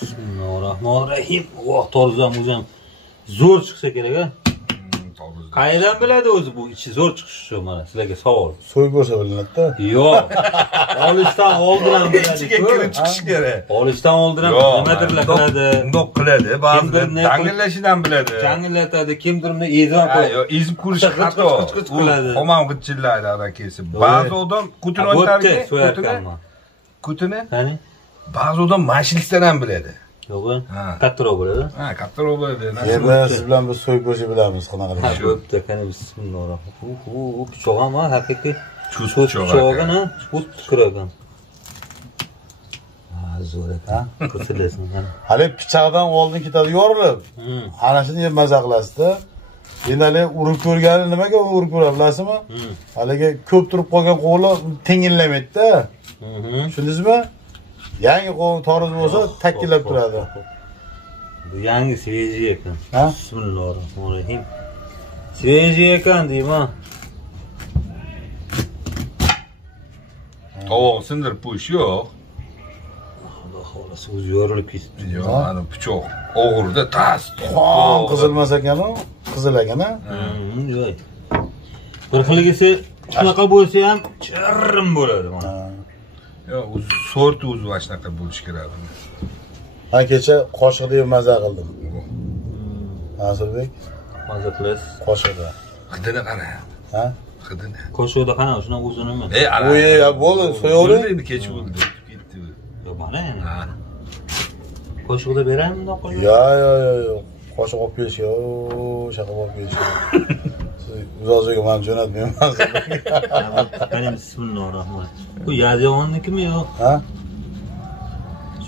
Bismillahirrahmanirrahim. Oh, to'g'ri o'zim zo'r chiqsa kerak a. Qayerdan biladi o'zi bu ichi zo'r chiqishi mana sizlarga savol. So'y ko'rsa bilinadi-da. Yo'q. Olishdan oldin ham biladi. Ichiga kirib chiqish kerak. Olishdan oldin ham nimadirlar qiladi. Bundoq qiladi. Ba'zilar tangillashidan biladi. Tangillatadi, kimdir uni ezib qo'yadi. Ezib ko'rish xato. qiladi. Omon g'itchillaydi arakasi. Ba'zi odam kutini o'targa, kutini. Qani? Ba'zi odam mashinistdan ham biladi. Yo'q, kattaroq bo'ladi. Ha, kattaroq bo'ladi. Endi siz bilan biz so'y ko'rishni bilamiz qanaqa qilib. Bo'pti, qani bismillahirrohmanirrohim. U pichoq ham haqiqiy chust pichog'ini, chust kiragan. Ha, zo'r ekan. Ko'rsalasizmi? Hali pichoqdan oldin ketadi yorilib. Ana shuni yeb maza qilasizda. Endi hali urib ko'rgani nimaga urib ko'ra bilasizmi? Haligi ko'p turib qolgan qo'li tengillamaydi-da. Tushundingizmi? Yangi qo'l toriz bo'lsa takkilab turadi. Bu yangi svejiy ekan. Bismillahirrohmanirrohim. Svejiy ekan deyman. Tovoq sindirib qo'yish yo'q. Xudo xolasa o'zi yorilib ketibdi. Yo'q, ana pichoq og'irda tas. Qon qizilmas ekan-ku, qizil ekan-a? Yo'q. Bir xilgisi shunaqa bo'lsa ham chirrim bo'ladi mana. Yo'q, sorti o'zi shunaqa bo'lish kerak. Ha, kecha qoshiqda yeb maza qildim. Nasirbek, maza qilasiz. Qoshiqda. Hidini qara. Ha? Hidini. Qoshiqda qana, shuna o'zinimi? O'y, bo'ldi, so'yavering. Endi kech bo'ldi, ketdi. Yo'q, mana endi. Qoshiqda beraymi bundoq qilib? Yo'q. Qoshiq olib kelishga, shaqa olib kelishga. Uzoqga men jo'natmayman. Qani bismillahirrohmanirrohim. Bu Yaziyevonniki yo'q? Ha?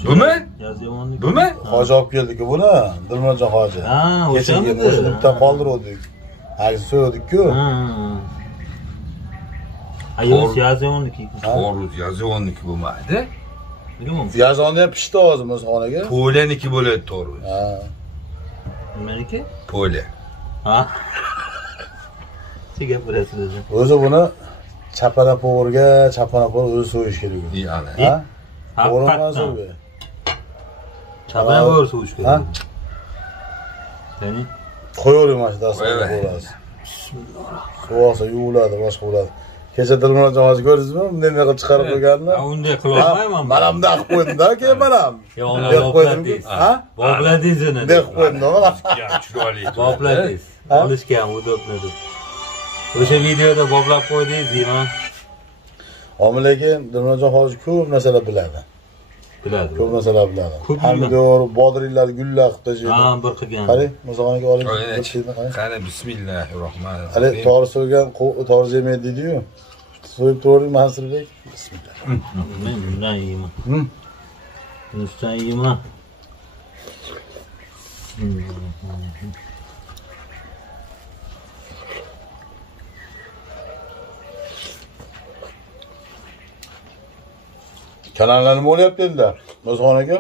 Bumi? Yaziyevonniki. Bumi? Hoji olib keldik-ku buni, Dilmurodjon hoji. Ha, o'shamidi. Bitta qoldirdik. Hali so'ydik-ku. Ayol Yaziyevonniki. To'g'ri, Yaziyevonniki bo'lmaydi. Nima? Yazonni ham pishdi hozir xonaga. Polaniki bo'ladi to'g'ri. Ha. Nimaniki? Pola. Ha. Nega gapirasiz? O'zi buni chapana-po'g'irga o'zi so'yish kerak. Ana. Ha? To'g'rimi Azizbek? Chapana-po'g'ir so'yish kerak. Ya'ni qo'yavering mana shu dasturga bo'lasiz. Bismillahirrohmanirrohim. Suvoqsa yuviladi, boshqa bo'ladi. Kecha Dilmurodjon hoji ko'rdingizmi? Bunday qilib chiqarib qo'yganini? Unday qila olmayman. Mana bunday qilib qo'ydim-da, keyin mana. Yo'q, qo'ydim. Ha? Bobladingiz uni. Bunday qilib qo'ydim-da, mana. Chiroyli. Bobladingiz. Olishga ham udobni deb. O'sha videoda boblab qo'ydingiz deyman. Lekin Dilmurodjon hoji ko'p narsalar biladi. Biladi. Ko'p narsalar biladi. Pomidor, bodringlar, gullar qilib tashlaydi. Ha, bir qilgan. Qarang, muzonaga olib qani bismillahirrohmanirrohim. Hali to'g'ri so'ygan, to'g'ri yemaydi deydi-yu. So'yib to'g'ri Mansurbek. Bismillah. Men bundan yeyman. Bundan yeyman. Kanallar nima bo'lyapti endi? O'zxonaga.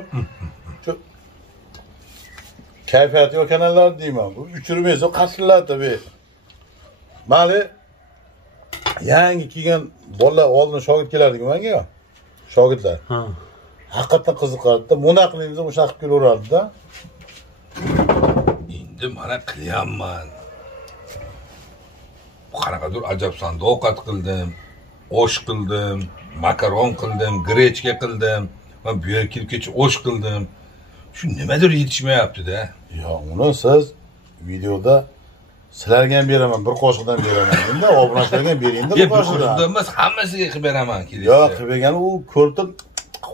Kayfiyati yo'q kanallar deyman. Bu uchirmaysa qasilladi tabii. Mali yangi kelgan bolalar oldin shogird kelardi menga. Shogirdlar. Ha. Haqiqatan qiziqardi-da. Buni qilamiz, o'sha qilib kelaverardi-da. Endi mana qilyapman. Qanaqadir ajab ovqat qildim, osh qildim, makaron qildim, grechka qildim. Men bu yerga kelib kecha osh qildim. Shu nimadir yetishmayapti-da. Yo'q, uni siz videoda sizlarga ham beraman, bir qoshiqdan beraman. Endi obunachilarga ham bering-da bir qoshiqdan. Emas, hammasiga qilib beraman kerak. Yo'q, qilib bergani u ko'rib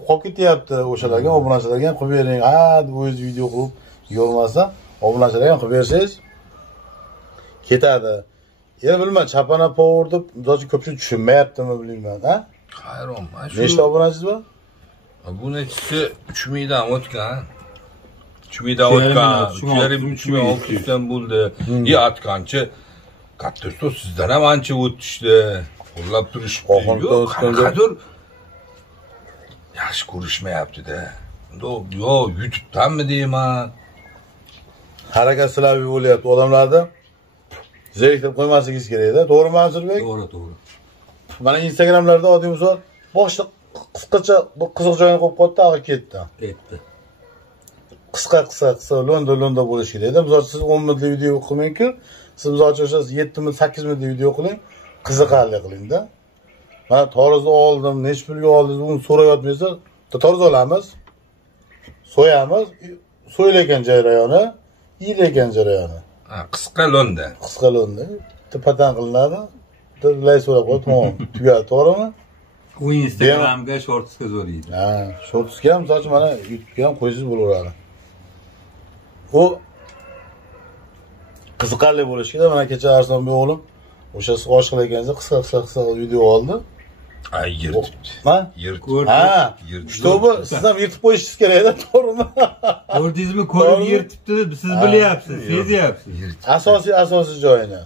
qolib ketyapti. O'shalarga obunachilarga ham qilib bering. Ha, o'z video qilib yormasdan obunachilarga ham qilib bersangiz ketadi. Endi bilmayman, chapana power deb zochi ko'pchilik tushunmayaptimi bilmayman, ha? Hayronman. Nechta obunachisiz bor? Obunachisi 3000 dan o'tgan. 3000 dan o'tgan. 3600 dan bo'ldi. Atganchi katta ustoz sizdan ham ancha o'tishdi. Qo'llab turishibdi. Qanaqadir yaxshi ko'rishmayapti-da. Yo'q, YouTube'danmi deyman. Harakat silaviy bo'lyapti odamlarda. Zeriktirib qo'ymasligingiz kerak-da. To'g'rimi Mansurbek? To'g'ri. Mana Instagramlarda oddiy misol boshliq qisqacha bu qiziq joyini qo'yib qo'ydi, ag'i ketdi. qisqa lo'nda bo'lishi kerak edi. Misol siz 10 minutlik video qilmang-ku, siz misol o'sha 7 minut, 8 minutlik video qiling, qiziqarli qiling-da. Mana to'g'risi oldim, necha pulga oldingiz, uni so'rayotmaysiz, to'g'ri olamiz. So'yamiz, so'yilgan jarayoni, iyilegan jarayoni. Qisqa lo'nda. Qisqa lo'nda, tepatan qilinadi. Lay so'rab qo'yib, tamom, tugadi, to'g'rimi? U Instagramga, shortsga zo'raydi. Ha, shortsga ham misol uchun mana YouTube'ga ham qo'ysangiz bo'laveradi. U qiziqarli bo'lishi kerak. Mana kecha Arsonbek o'g'lim o'sha osh qilayotganingizda qisqa video oldi. Ay, yirtibdi. Ha? Yirtib. Ha, shtobi siz ham yirtib qo'yishingiz kerak-da, to'g'rimi? Ko'rdingizmi, ko'rib yirtibdi, siz bilyapsiz, sezyapsiz. Asosiy joyini.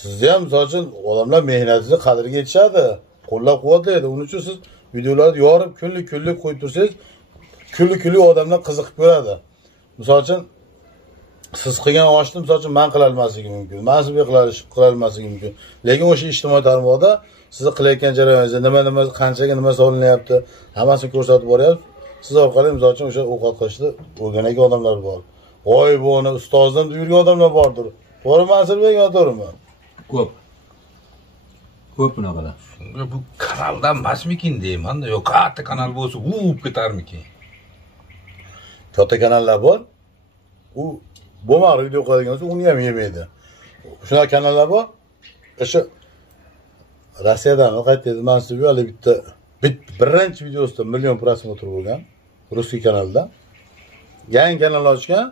Sizni ham misol uchun odamlar mehnatingizni qadriga yetishadi, qo'llab-quvvatlaydi. Uning uchun siz videolarni yorib, kunlik qo'yib tursangiz, kunlik odamlar qiziqib ko'radi. Misol uchun siz qilgan oshni misol uchun men qila olmasligim mumkin, Mas'ulbek qila olmasligi mumkin. Lekin o'sha ijtimoiy tarmoqda sizni qilayotgan jarayoningizda nima qanchaga nima solinyapti, hammasini ko'rsatib boryapti. Siz orqali misol uchun o'sha ovqat qilishni o'rgangan odamlar bor. Voy, buni ustozdan yurgan odamlar bordir. To'g'rimi Mas'ulbek, yo to'g'rimi? Ko'p bunaqalar. Bu kanaldan emasmikin deyman-da, yo'q, katta kanal bo'lsa, uvib ketarmikin. Katta kanallar bor. U bo'lmag'i video qo'yadigan bo'lsa, uni ham yemaydi. Shunaqa kanallar bor. O'sha Rossiyadan qaytdi, Mansub hali birinchi videosida million prosmotr bo'lgan, russkiy kanalda. Yangi kanal ochgan,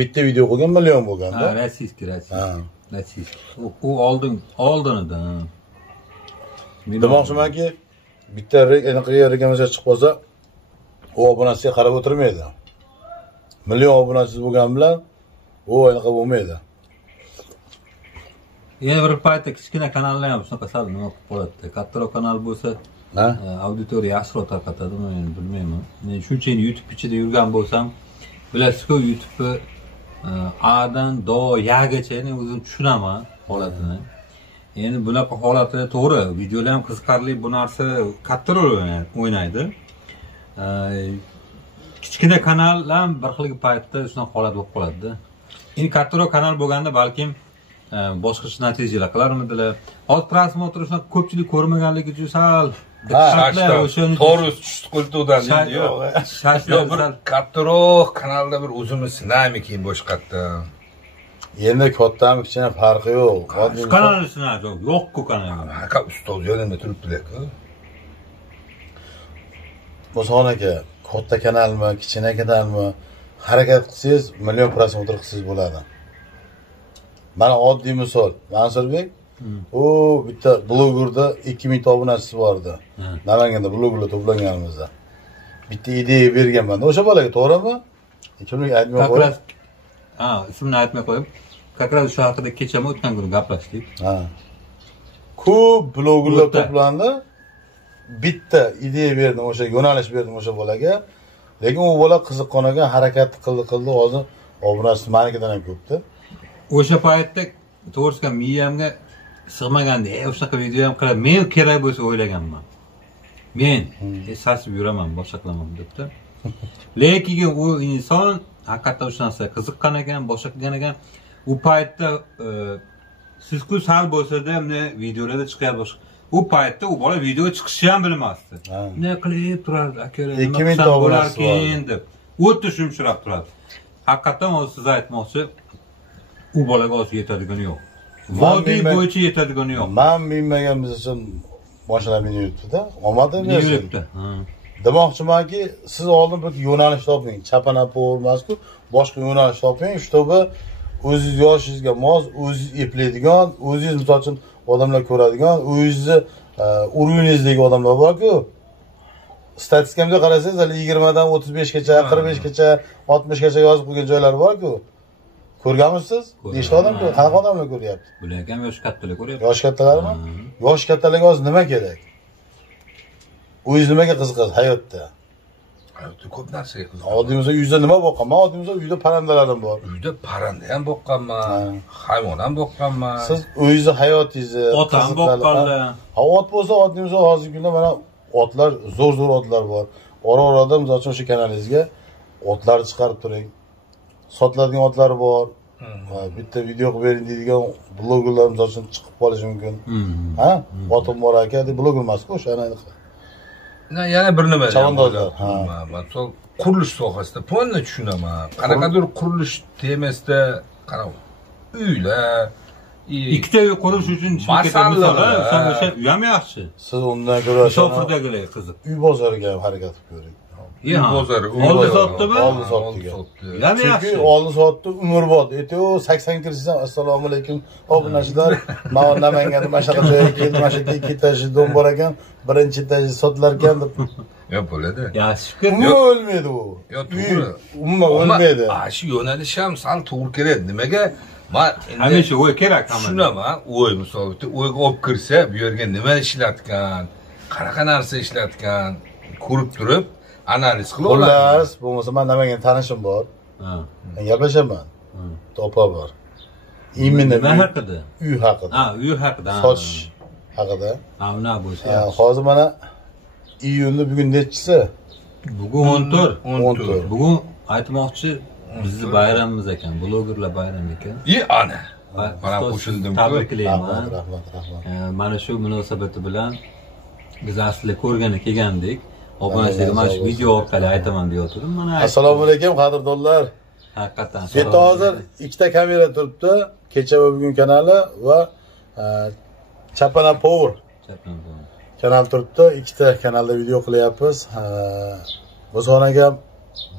bitta video qo'ygan million bo'lganda. Ha, rossiyskiy. Ha, rossiyskiy. U oldinida. Demoqchimanki, bitta reklamaga chiqib qolsa, u obunasiga qarab o'tirmaydi. Million obunachisiz bo'lgan bilan u anaqa bo'lmaydi. Yana bir paytda kichkina kanallar ham shunaqa sal nima qilib qoladi. Kattaroq kanal bo'lsa, auditoriya yaxshiroq tarqatadimi, men bilmayman. Men shuncha YouTube ichida yurgan bo'lsam, bilasiz-ku, YouTube'ni A'dan do Yagacha o'zim tushunaman holatini. Endi bunaqa holatda to'g'ri, videolar ham qiziqarli, bu narsa katta rol o'ynaydi. Kichkina kanal ham bir xil paytda shunaqa holat bo'lib qoladi-da. Endi kattaroq kanal bo'lganda balkim boshqacha natijalar qilarmidilar. Hozir prosmotr shunaqa ko'pchilik ko'rmaganligi uchun sal to'g'ri tushdi qildidan endi yo'q. Yo'q, bir kattaroq kanalda bir o'zimiz sinaymikin boshqatdan. Endi kattami kichkina farqi yo'q. Kanalni sinadi, yo'q-ku kanal. Haka ustoz yo'lida turibdilar-ku. Bo'son aka, katta kanalmi, kichkina kanalmi, harakat qilsangiz, million prosmotr qilsangiz bo'ladi. Mana oddiy misol, Mansurbek, u bitta blogerda 2000 ta obunachisi bor edi. Namanganda blogerlar to'planganimizda. Bitta ideya berganman. O'sha bolaga, to'g'rimi? Kimlik aytmay qo'yib. Ha, ismini aytmay qo'yib, qaqras shu haqida kechama o'tgan kuni gaplashdik. Ha. Ko'p blogerlar to'plandi. Bitta ideya berdim, o'sha yo'nalish berdim o'sha bolaga. Lekin u bola qiziqqoniga harakat qildi, hozir obunachisi menikidan ham ko'pdi. O'sha paytda to'g'risi miyamga sig'maganda, o'shaqa video ham qilib, men kerak bo'lsa o'ylaganman. Men sasib yuraman, boshqa qilaman debdi. Lekin u inson haqiqatdan o'sha narsa qiziqqan ekan, boshqa qilgan ekan. U paytda siz-ku sal bo'lsa-da, men videolarda chiqyapti boshqa. U paytda u bola video chiqishni ham bilmasdi. Ne qilib turardi, akalar, nima qilsam bo'larkin deb. O'tda shumshirab turadi. Haqiqatdan hozir siz aytmoqchi, u bolaga hozir yetadigani yo'q. Vodiy bo'yicha yetadigani yo'q. Men bilmaganimiz uchun boshlab yuribdi-da. Omadim yuribdi. Demoqchimanki, siz oldin bir yo'nalish toping. Chapanap bo'lmas-ku, boshqa yo'nalish toping, shtobi o'zingiz yoshingizga mos, o'zingiz eplaydigan, o'zingiz misol uchun odamlar ko'radigan, o'zingizni uruningizdagi odamlar bor-ku. Statistikamga qarasangiz, hali 20 dan 35 gacha, 45 gacha, 60 gacha yozib qo'ygan joylar bor-ku. Ko'rganmisiz? Nechta odam, qanaqa odamlar ko'ryapti? Bular ham yosh kattalar ko'ryapti. Yosh kattalarmi? Yosh kattalarga hozir nima kerak? O'zingiz nimaga qiziqasiz hayotda? Hayotda ko'p narsaga qiziqaman. Oldimizda uyda nima boqqanman? Oldimizda uyda parrandalarim bor. Uyda parranda ham boqqanman, hayvon ham boqqanman. Siz o'zingizni hayotingizni, ot ham boqqanlar. Ha, ot bo'lsa, otingizda hozirgi kunda mana otlar, zo'r otlar bor. Ora-orada misol uchun o'sha kanalingizga otlarni chiqarib turing. Sotiladigan otlari bor. Bitta video qilib bering deydigan blogerlarimiz uchun chiqib qolishi mumkin. Ha? Otim bor aka deb bloger emas-ku o'sha Yana bir nima. Chavandozlar. Masalan, qurilish sohasida to'g'ri tushunaman. Qanaqadir qurilish temasida qarang. Uylar ikkita uy qurish uchun Masallar. o'sha uy ham yaxshi. Siz undan ko'ra Shofirdagilar qiziq. uy bozoriga ham harakat qilib ko'ring. bozori. Oldi sotdimi? Oldi sotdiga. Ham Chunki yaxshi. oldi sotdi umrbod. Aytib, 80 kirishsam assalomu alaykum obunachilar. Men Namanganda mana shunaqa joyga keldim, mana shu yerda ikki etaji dom bor ekan, birinchi etaji sotilar ekan deb. Yo, bo'ladi. Yaxshi fikr. Umuman o'lmaydi u. Yo, to'g'ri. Umuman o'lmaydi. Shu yo'nalish ham sal to'g'ri kerak. Nimaga? Men Hamisha o'y kerak hamma. tushunaman. O'y misol bitta o'yga olib kirsa, bu yerga nima ishlatgan, qanaqa narsa ishlatgan, ko'rib turib analiz qilib oladi. Xullas, bo'lmasa men Namanganda tanishim bor. Ha. Men gaplashaman. To'pa bor. Imенно Nima haqida? uy haqida. Ha, uy haqida. Sotish haqida. Amna bo'lsa yaxshi. Hozir mana iyunda bugun nechisi? Bugun 14. 14. Bugun aytmoqchi bizni bayramimiz ekan, blogerlar bayrami ekan. Ana. Mana qo'shildim. Tabriklayman. Rahmat. Mana shu munosabati bilan biz aslida ko'rgani kelgandik. Obunachilarga mana shu video orqali aytaman deyotdim. Mana Assalomu alaykum qadrdonlar. haqiqatan. Bu yerda hozir ikkita kamera turibdi. Kecha va bugun kanali va Chapana Power kanal turibdi. Ikkita kanalda video qilyapmiz. O'zonaga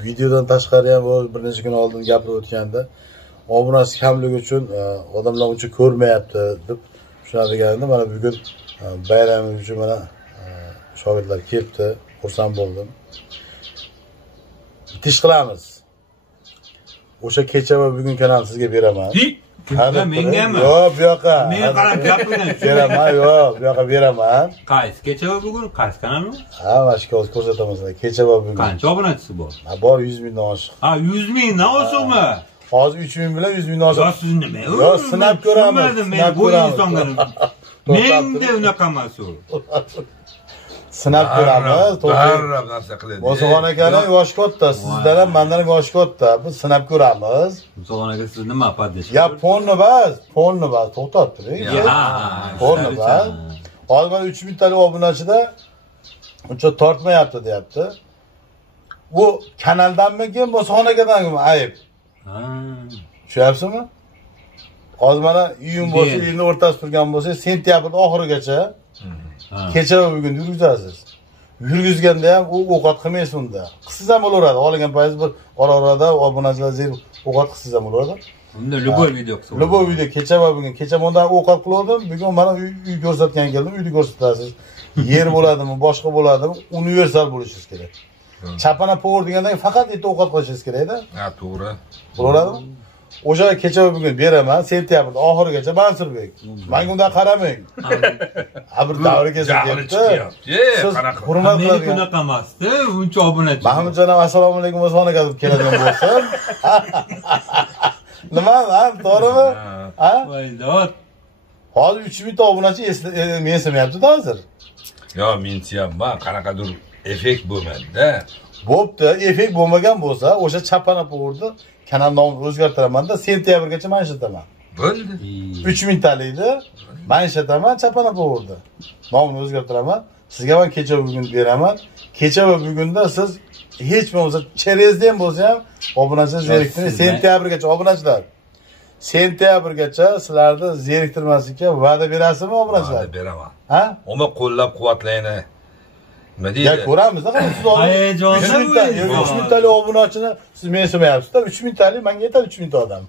videodan tashqari ham bir necha kun oldin gapirib o'tganda obunachi kamligi uchun odamlar uncha ko'rmayapti deb shunaqa degandim. Mana bugun bayramimiz uchun mana shogirdlar kelibdi. Xursand bo'ldim. Bitish qilamiz. O'sha kecha va bugun kanal sizga beraman. Mengami? Yo'q, bu yoqqa. Men qarab gapirgan. Beraman, yo'q, bu yoqqa beraman. Qaysi kecha va bugun qaysi kanalmi? Ha, mana shu hozir ko'rsataman sizga. Kecha va bugun. Qancha obunachisi bor? Ha, bor 100 mingdan oshiq. Ha, 100 mingdan oshiqmi? Hozir 3 ming bilan 100 mingdan oshiq. Yo, siz nima? Yo, sinab ko'ramiz. Men bu insonga menda unaqa emas u. Sinab ko'ramiz. Barrab narsa qiladi. Musoxon akaning yoshi katta, sizdan ham mendan ham yoshi katta. Biz sinab ko'ramiz. Musoxon aka siz nima poddesh? Ya ponni bas, to'xtab turing. Ponni bas. Hozir mana 3 mingtalik obunachida uncha tortmayapti deyapti. Bu kanaldanmikin, Musoxon akadanmi ayb? Ha. Tushunyapsizmi? Hozir mana iyun bo'lsa, iyunning o'rtasida turgan bo'lsa, sentyabr oxirigacha kecha va bugun yurgizasiz. Yurgizganda ham u ovqat qilmaysiz unda. Qilsiz ham bo'laveradi. Olgan payingiz bir ora-orada obunachilar zir ovqat qilsiz ham bo'laveradi. Unda любой video qilsa. Любой video kecha va bugun. Kecha bundan ovqat qildim, bugun mana uy ko'rsatgan keldim, uyni ko'rsatasiz. Yer bo'ladimi, boshqa bo'ladimi, universal bo'lishingiz kerak. Chapana Power degandagi faqat bitta ovqat qilishingiz kerak-da. Ha, to'g'ri. Bo'ladimi? O'sha kecha va bugun beraman, sentyabr oxirigacha Mansurbek. Menga undan qaramang. Ha bir davr kelsa ketdi. Siz hurmat Men qiladigan. unaqa emasdi, uncha obunachi. Mahmudjon ham assalomu alaykum O'zxon aka deb keladigan bo'lsin. Nima, ha, to'g'rimi? Ha? Voydod. Hozir 3000 ta obunachi men eslamayapti-da hozir. Yo, mensi ham bor, qanaqadir effekt bo'lmadi-da. Bo'pti, effekt bo'lmagan bo'lsa, o'sha Chapana Power'ni kanal nomini o'zgartiraman-da, sentyabrgacha men ishlataman. Bo'ldi. 3000 talikni men ishlataman Chapana Power'da. Nomini o'zgartiraman. Sizga men kecha va bugun beraman. Kecha va bugunda siz hech bo'lmasa cherezda ham bo'lsa ham obunachilar zeriktiring. Sentyabrgacha obunachilar. Sentyabrgacha sizlarni zeriktirmaslikka va'da berasizmi obunachilar? Va'da beraman. Ha? Uni qo'llab-quvvatlayni. Nima deydi? Ya ko'ramiz-da, siz hozir 3000 talik obunachini siz mensimayapsiz-da. 3000 talik menga yetadi 3000 ta odam.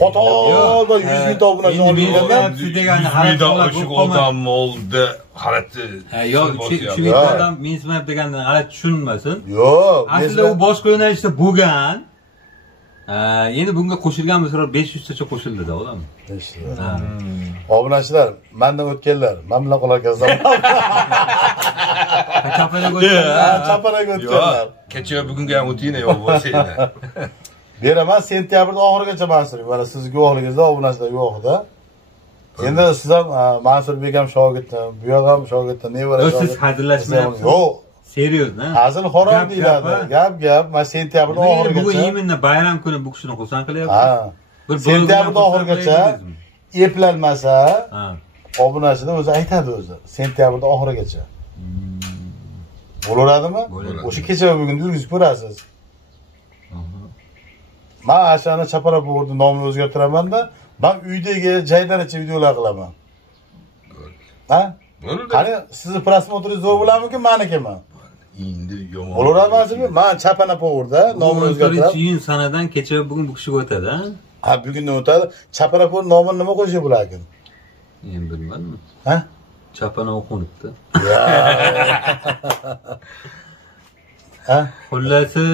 Qo'tolda 100 ming ta obunachi olganda shu odam oldi, g'alati. Ha, yo, 3 odam mensimayapti degandan g'alati tushunmasin. Yo'q, aslida u boshqa yo'nalishda bo'lgan. Endi bunga qo'shilgan misol 500 tacha qo'shildi-da, odam. Obunachilar, mendan o'tganlar, men bilan qolarkansiz. Chapanaga o'tganlar. Kecha bugunga ham o'tinglar yo'q bo'lsanglar. Beraman sentyabrning oxirigacha Mansur. Mana siz guvohligingizda obunachilar yo'q-da. Endi siz ham Mansurbek ham shogirddan, bu yoq ham shogirddan, nevara. Siz hazillashmayapsiz. Yo'q, Seriyoz, ha? Hazil xorom Gap, deyiladi. gap, Gap, men sentyabrning Bugun oxirigacha. imенно bayram kuni bu kishini xursand qilyapsiz. Ha. Bir Sentyabrning bo'lgan oxirigacha xursand eplanmasa, Ha. obunachida o'zi aytadi o'zi. Sentyabrning oxirigacha. Bo'laveradimi? Bo'ladi. O'sha kecha va bugun yurgizib ko'rasiz. Men ashani Chaparapog'ni nomini o'zgartiraman-da, men uydagi jaydaricha videolar qilaman. Ha? Bo'ldi. Qani sizni prosmotringiz zo'r bo'larmiki, menikimi? Endi yomon. Bo'lavermasmi? Men Chapanapog'da nomini o'zgartiraman. Iyun sanadan kecha va bugun bu kishiga o'tadi, ha? Ha, bugundan o'tadi. Chapanapog' nomini nima qo'yish bo'lar ekan? Men bilmadim. Ha? Chapana o'qinibdi. Ha? Xullasi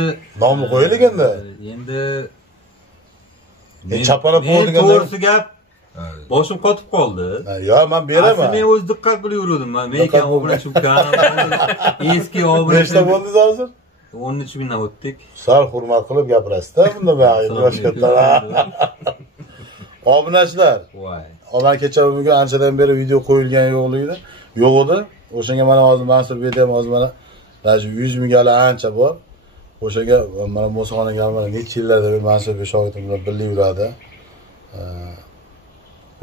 Nomi qo'yilgan endi. Endi Chapanapog' men deganda to'g'risi gap boshim qotib qoldi. Yo, men beraman. Men o'z diqqat qilib yurdim. Men ekan obunachi ukam. Eski obunachi. Nechta bo'ldingiz hozir? 13 mingdan o'tdik. Sal hurmat qilib gapirasiz-da, bunda bayog'i yosh kattalar. Obunachilar, Voy. Oman kecha bugun anchadan beri video qo'yilgan yo'qligida, yo'q edi. O'shanga mana hozir Mansur betam hozir mana 100 mingga ancha bor. O'shaga mana Musoxonaga mana necha yillardan beri Mansur shogirim bilan birga yuradi.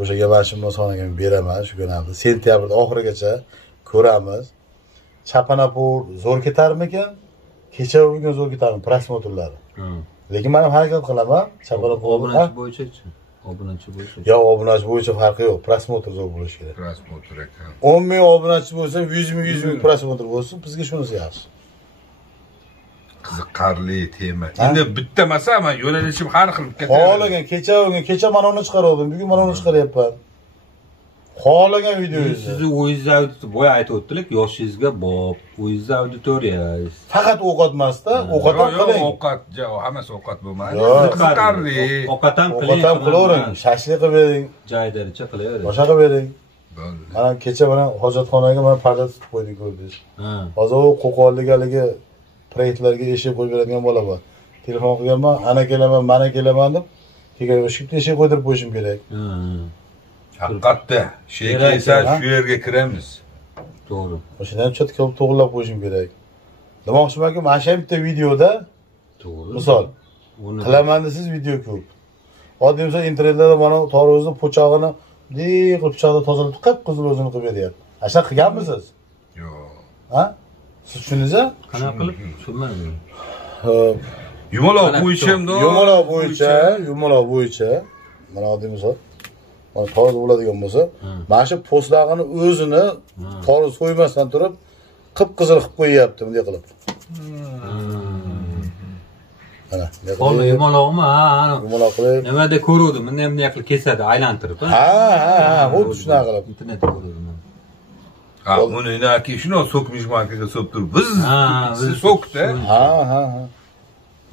O'shaga mana shu Musoxonaga beraman shu kunlarda. Sentyabr oxirigacha ko'ramiz. Chapanapog' zo'r ketarmikan? Kecha bugun zo'r ketarmi prosmotrlari. Lekin men ham harakat qilaman. Chapanapog' Obunachi bo'yicha-chi? Obunachi bo'yicha. Yo, obunachi bo'yicha farqi yo'q. Prosmotr zo'r bo'lishi kerak. Prosmotr ekan. 10 ming obunachi bo'lsa, 100 ming prosmotr bo'lsin, bizga shunisi yaxshi. Qiziqarli tema. Endi bitta masala men yo'nalishim har xil ketadi. Xohlagan kecha mana uni chiqardim, bugun mana uni chiqaryapman. Xohlagan videoyingizni. Sizni o'zingiz auditoriya boya aytib o'tdilar, yoshingizga bop, o'zingiz auditoriyangiz. Faqat ovqat emasda, ovqat ham qiling. Ovqat, hammasi ovqat bo'lmaydi. Yo'q. Qiziqarli. Ovqat ham Ovqat ham qilavering, shashlik qilib bering, Joydaricha qilavering. boshqa qilib bering. Bo'ldi. Mana kecha mana hojatxonaga mana parda tutib qo'ydik ko'rdingiz. Ha. Hozir u qo'qonligaligi proyektlarga eshik qo'yib beradigan bola bor. Telefon qilganman, ana kelaman, mana kelaman deb, keyin shifta eshik qo'ydirib qo'yishim kerak. Haqiqatda, Kerak, esa ha? shu yerga kiramiz. To'g'ri. O'shadan cho'tka qilib to'g'rilab qo'yishim kerak. Demoqchimanki, mana shu bitta videoda To'g'ri. misol Uni qilaman desiz video ko'p. Oddiy misol internetda mana torozning po'chog'ini qilib pichoqda tozalab qip-qizil o'zini qilib beryapti. Asha qilganmisiz? Yo'q. Ha? Siz tushundingiz-a? qanaqa qilib tushunmadim. Yumaloq bo'yichimda. Yumaloq bo'yicha mana oddiy misol mana to'g'ri bo'ladigan bo'lsa, mana shu po'stlag'ini o'zini to'g'ri so'ymasdan turib qip-qizil qilib qo'yyapti bunday qilib. Mana, Qo'lni yumaloqmi? Ha, yumaloq qilib. nimada ko'ruvdim, bunday qilib kesadi, aylantirib. Ha, xuddi shunaqa qilib. Internetda ko'ruvdim. Ha, uni inaki shuni so'kmishmakiga so'p turib. Biz biz so'kda. Ha.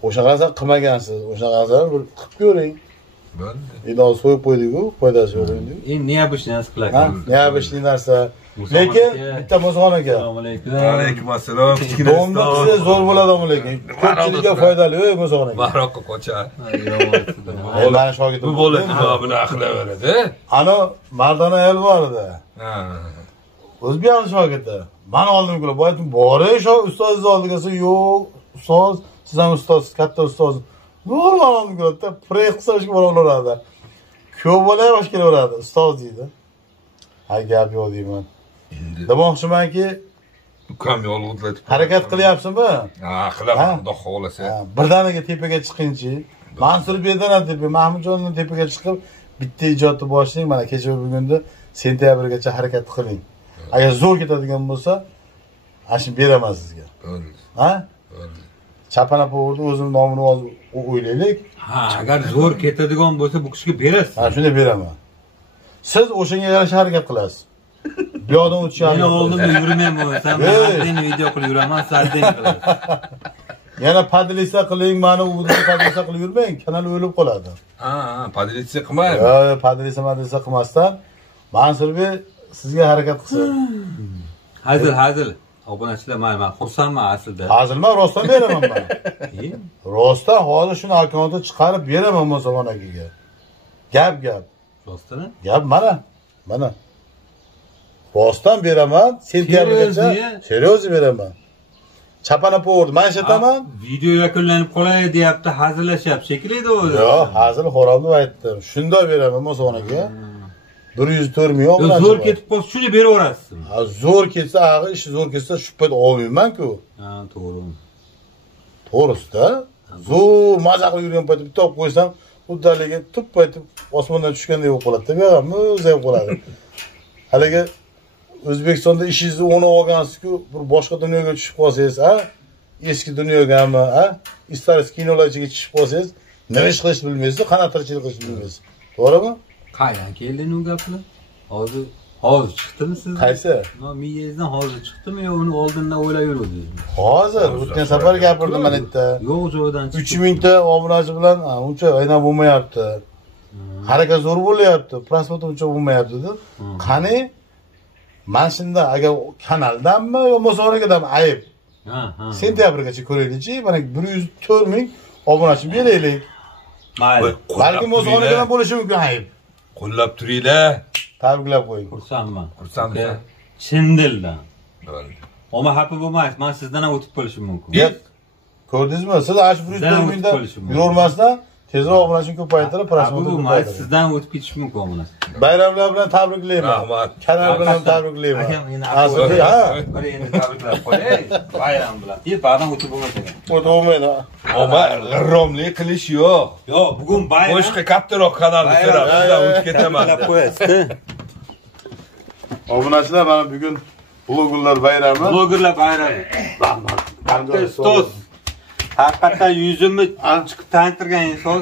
O'shaqasi qilmagansiz. O'shaqasi bir qilib ko'ring. Bo'ldi. Endi hozir so'yib qo'ydik-ku, foydasi yo'q endi. Endi neobычный narsa Ha, qilakan. neobычный narsa. Lekin bitta Musoxonaga Assalomu alaykum. Alaykum assalom. Domda qilsa zo'r bo'ladimi lekin. Ko'pchilikga foydali, Musoxonaga. Baroqqa qochar. Mana shogirdim. Bu bola buni qilaveradi. Ana Mardona el bor edi. Ha. O'zbekiston shogirdi. Men oldim kulib, aytdim, "Boring shu ustozingiz oldiga." Desa, "Yo'q, ustoz, siz ham ustoz, katta ustoz." Normal oldim kulib, proyekt qilishga boraveradi. Ko'p bola ham kelaveradi, ustoz deydi. Ha, gap yo'q deyman. Endi Demoqchimanki, ukam yolg'izlatib. harakat qilyapsizmi? Ha, qilaman, Ha? xudo xohlasa. Birdaniga tepaga chiqingchi. Mansur Bedanov tepa, Mahmudjonning tepaga chiqib, bitta ijodni boshlang. Mana kecha bugunda sentyabrgacha harakat qiling. Agar zo'r ketadigan bo'lsa, ashib beraman sizga. Bo'ldi. Ha? Bo'ldi. Chapanapog'ni o'zim nomini o'ylaylik. Ha, agar zo'r ketadigan bo'lsa, bu kishiga berasiz. Ha, shunday beraman. Siz o'shanga yarasha harakat qilasiz. Bu yoqdan o'tishadi. Men oldimda yurmayman, sen men video qilib yuraman, sen qilasiz. Yana padlisa qiling, mana u yerda padlisa qilib yurmang, kanal o'lib qoladi. Ha, padilitsiya qilmaymi? Yo, padlisa qilmasdan Mansurbek sizga harakat qilsin. Hazil. Obunachilar, men xursandman aslida. Hazilman, rostdan beraman men. Rostdan hozir shuni akkauntga chiqarib beraman Musoxonaga. Gap. Rostdan? Gap mana. Rostdan beraman, sentyabrgacha seryoz beraman. chapana po'rdi. Men aytaman. Video yakunlanib qolay deyapti, hazillashyapti shekilli edi o'zi. Yo'q, hozir xo'robni aytdim. Shunday beraman Mo'sonaga. 104 ming obunachi. Zo'r ketib qolsa, shuni beraverasizmi? Ha, zo'r ketsa, ish zo'r ketsa shu payt olmayman-ku. Ha, to'g'ri. To'g'risida. Zo'r maza qilib yurgan paytda bitta olib qo'ysam, uddaligi tup aytib osmondan tushgandek bo'lib qoladi. Men muzay qoladi. Haligi O'zbekistonda ishingizni o'ni olgansiz-ku, bir boshqa dunyoga tushib qolsangiz, ha? Eski dunyogami, ha? Istaringiz kinolarga tushib qolsangiz, nima ish qilishni bilmaysiz, qanaqa tirikchilik qilishni bilmaysiz. To'g'rimi? Qaydan keldi u gaplar? Hozir chiqdimi siz? Qaysi? Miyangizdan hozir chiqdimi yo uni oldindan o'ylab yuruvdingizmi? Hozir o'tgan safar gapirdim men yerda. Yo'q joydan chiqdi. 3000 ta obunachi bilan uncha aynan bo'lmayapti. Harakat zo'r bo'lyapti, prosmotr uncha bo'lmayapti deb. Qani? Men shunda agar kanaldanmi yo Mo'sonagadanmi ayb. Ha. Sentyabrgacha ko'raylikchi, mana 104 ming obunachi beraylik. Mayli. Balki Mo'sonadan bo'lishi mumkin ayb. Qo'llab turinglar. Tabriklab qo'ying. Xursandman. Xursandman. Chin dildan. Oma xafa bo'lmaysiz, men sizdan ham o'tib qolishim mumkin. Yo'q. Ko'rdingizmi? Siz 104 mingda yurmasdan tezroq obunachini ko'paytirib, prosmotr ko'paytirib. Sizdan o'tib ketish mumkin obunachi. Bayramlar bilan tabriklayman. Rahmat. Kanal bilan tabriklayman. Akam endi Ha. bir endi tabriklab qo'yay. Bayram bilan. Ba'dan o'tib bo'lmas ekan. O'tib bo'lmaydi. Oma g'irromlik qilish yo'q. Yo'q, bugun bayram. Boshqa kattaroq kanalni so'rab, bizdan o'tib ketaman. Tabriklab qo'yasiz. Obunachilar mana bugun blogerlar bayrami. Blogerlar bayrami. Katta ustoz. Haqiqatan yuzimni chiqib tantirgan inson.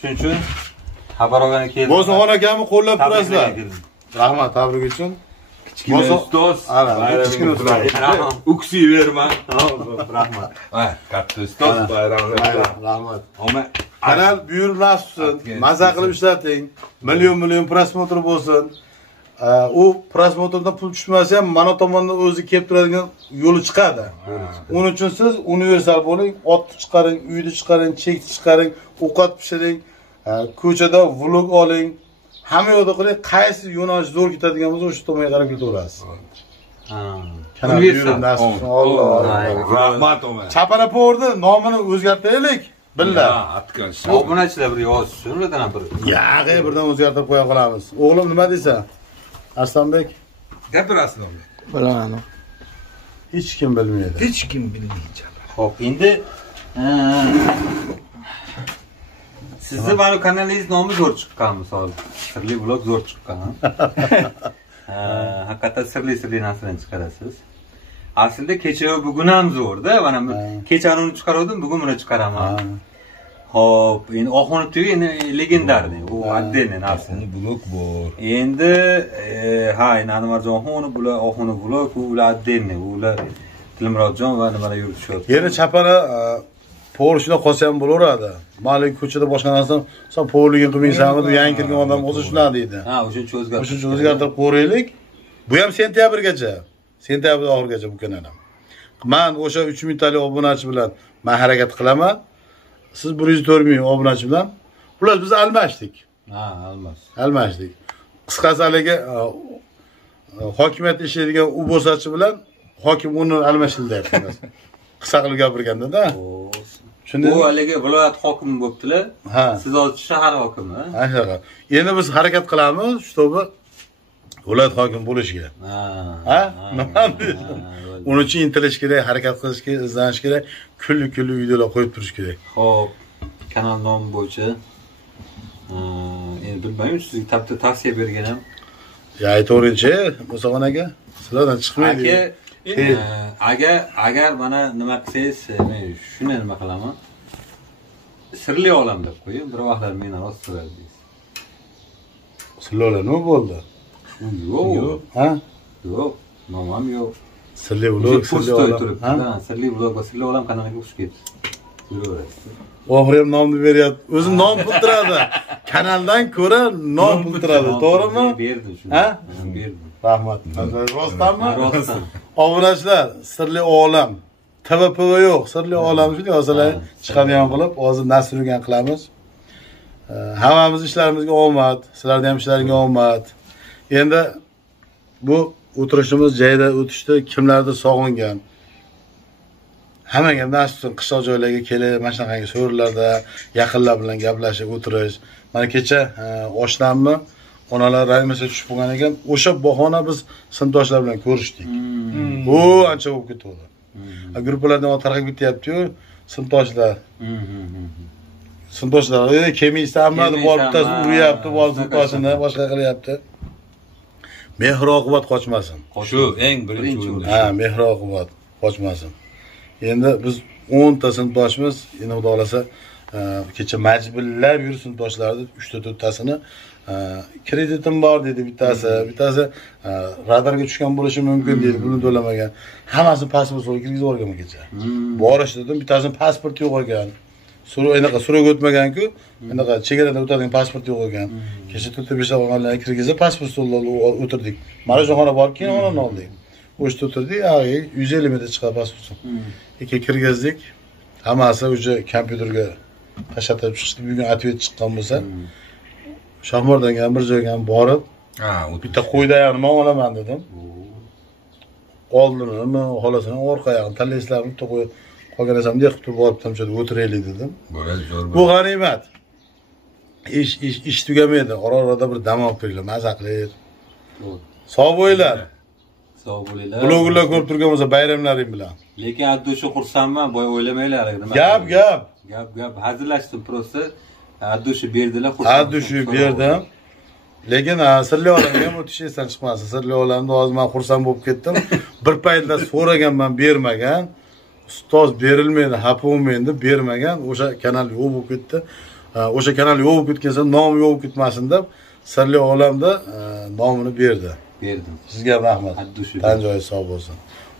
Shuning uchun xabar olgani keldim. Bo'sonxon akamni qo'llab turasizlar. Rahmat, tabrik uchun. Kichkina ustoz. Kichkina ustoz. Uksi berma. Rahmat. Ha, katta ustoz bayramlar. Rahmat. Oma Kanal buyurmas tutsin. Maza qilib ishlating. Million prosmotr bo'lsin. U prosmotrdan pul tushmasa ham mana tomondan o'zi kelib turadigan yo'li chiqadi. Uning uchun siz universal bo'ling, otni chiqaring, uyni chiqaring, chekni chiqaring, ovqat pishiring, ko'chada vlog oling. Hamma yo'lda qiling, qaysi yo'nalish zo'r ketadigan bo'lsa, o'sha tomonga qarab ketaverasiz. Kanal buyurmas tutsin. Alloh. rahmat oma. Chapana po'rdi nomini o'zgartiraylik. Billa. Ha, atkan. Obunachilar bir yozsin, ulardan ham bir. Yag'i birdan o'zgartirib qo'ya qolamiz. O'g'lim nima deysan? Aslonbek Gapirasizmi? Bilaman. hech kim bilmaydi. Hech kim bilmaydi. Xo'p, endi sizni mana kanalingiz nomi zo'r chiqqan misol. Sirli blog zo'r chiqqan. Haqiqatan sirli narsalarni chiqarasiz. Aslida kecha va bugun ham zo'rda. Mana kechani uni chiqardim, bugun buni chiqaraman. Hop, endi oxuni tuyi endi legendarniy, u отдельный narsa. Uni blok bor. Endi endi Anvarjon uni bular oxuni blok, ular отдельный, ular Tilmurodjon va nimalar yuritishyapti. Yana chapana po'rishida qolsa ham bo'laveradi. Malik ko'chada boshqa narsa, sen po'rligini qilmaysanmi deb yangi kirgan odam o'zi shuna deydi. Ha, o'shuncha o'zgartirib. O'shuncha o'zgartirib qo'yaylik. Bu ham sentyabrgacha. Sentyabr oxirigacha bu kanal ham. Men o'sha 3000 talik obunachi bilan men harakat qilaman. Siz 104 ming obunachi bilan ular biz almashdik. Ha, Almashdik. Qisqasi haligi hokimiyat ishlaydigan u bo'sachi bilan hokim uni almashildi. Qisqa qilib gapirganda-da. Shunda u haligi viloyat hokimi bo'ptilar. Ha. Siz hozir shahar hokimi, ha? Ha. Endi biz harakat qilamiz, shtobi viloyat hokimi bo'lishga. Ha? Nima deysiz? Uning uchun intilish kerak, harakat qilish kerak, izlanish kerak, kulli videolar qo'yib turish kerak. Xo'p, kanal nomi bo'yicha endi bilmayman, sizga tavsiya berganim. Ya aytavering-chi, Musoqon aka, sizlardan chiqmaydi. Agar mana nima qilsangiz, men shuni nima qilaman? Sirli olam deb qo'ying, bir vaqtlar meni rost so'radingiz. Sirli olam nima bo'ldi? Yo'q. Ha? Yo'q, nomam yo'q. Sirli vlog, sirli olam. Ha, sirli vlog va sirli olam kanaliga xush kelibsiz. Yuraverasiz. Oxiri ham nomni beryapti. O'zi nom pultiradi. Kanaldan ko'ra nom pultiradi, to'g'rimi? Berdim shuni. Ha? Berdim. Rahmat. Rostdanmi? Rostdan. Obunachilar, sirli olam. TVP yo'q, sirli olam shunday yozalar chiqadigan qilib, hozir nasrurgan qilamiz. Hammamiz ishlarimizga omad, sizlarning ham ishlaringizga omad. Endi bu o'tirishimiz joyida o'tishdi, kimlardir sog'ingan. hammaga ham nasib qilsin qishloq joylarga kelib, mana shunaqangi so'rilarda yaqinlar bilan gaplashib o'tirish. Mana kecha oshnamni onalar raymiga tushib qolgan ekan, o'sha bahona biz sinfdoshlar bilan ko'rishdik. Bu ancha bo'lib ketdi. Gruppalardan tarqab ketyapti-yu, sinfdoshlar. Sinfdoshlar kelmaysa hammani borib bittasi uryapti, borib sinfdoshini boshqa qilyapti. Mehr-oqibat qochmasin. Shu eng birinchi o'rinda. Ha, mehr-oqibat qochmasin. Endi biz 10 ta sinfdoshmiz, endi xudo xolasa kecha majburlab yurib sinfdoshlarni 3 ta 4 tasini kreditim bor dedi bittasi radarga tushgan bo'lishi mumkin dedi, buni to'lamagan. Hammasini pasport so'rab kirgizib yuborganman kecha. Borish dedim, bittasini pasporti yo'q ekan. So'rov o'tmagan-ku, enaqa chegarada o'tadigan pasport yo'q ekan. Kecha 4-5 olganlarni kirgizib pasport so'rab o'tirdik. Marojxona borib keyin onani oldik. O'shda o'tirdik, 150 metr chiqib pasport. Kirgizdik. Hammasi o'sha kompyuterga tashlab chiqishdi. Bugun ответ chiqqan bo'lsa, Shohmordan ham bir joyga ham borib, bitta qo'yda nima olaman dedim. Oldinimi, xolasini orqa oyog'ini tanlaysizlarmi, bitta qo'y qolgan narsam deb qilib borib tamchada o'tiraylik dedim. Bu g'animat. Ish tugamaydi. Ora-orada bir dam olib turinglar, maza qilib. Sog' bo'linglar. Sog' bo'linglar. Blogerlar ko'rib turgan bo'lsa bayramlaring bilan. Lekin Addo'sha xursandman, boy o'ylamanglar. Gap hazillashdim prosta. Addo'sha berdilar, xursand. Addo'sha berdim. Lekin sirli olamga ham o'tish esdan chiqmasin. Sirli olamda hozir men xursand bo'lib ketdim. Bir paytda so'raganman, bermagan. Ustoz berilmaydi, xafa bo'lmaydi deb bermagan. O'sha kanal yo'q bo'lib ketdi. O'sha kanal yo'q bo'lib ketgansa, nomi yo'q bo'lib ketmasin deb sirli olamda nomini berdi. Sizga rahmat. Tan joyingiz sog' bo'lsin.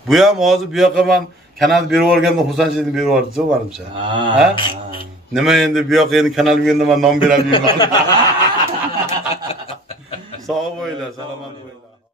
Bu ham hozir bu yoqqa men kanal berib yuborganda xursandchilikni berib yubordi-ku menimcha. Ha? Nima endi bu yoqqa endi kanal berganda men nom berib yurman. Sog' bo'linglar, salomat bo'linglar.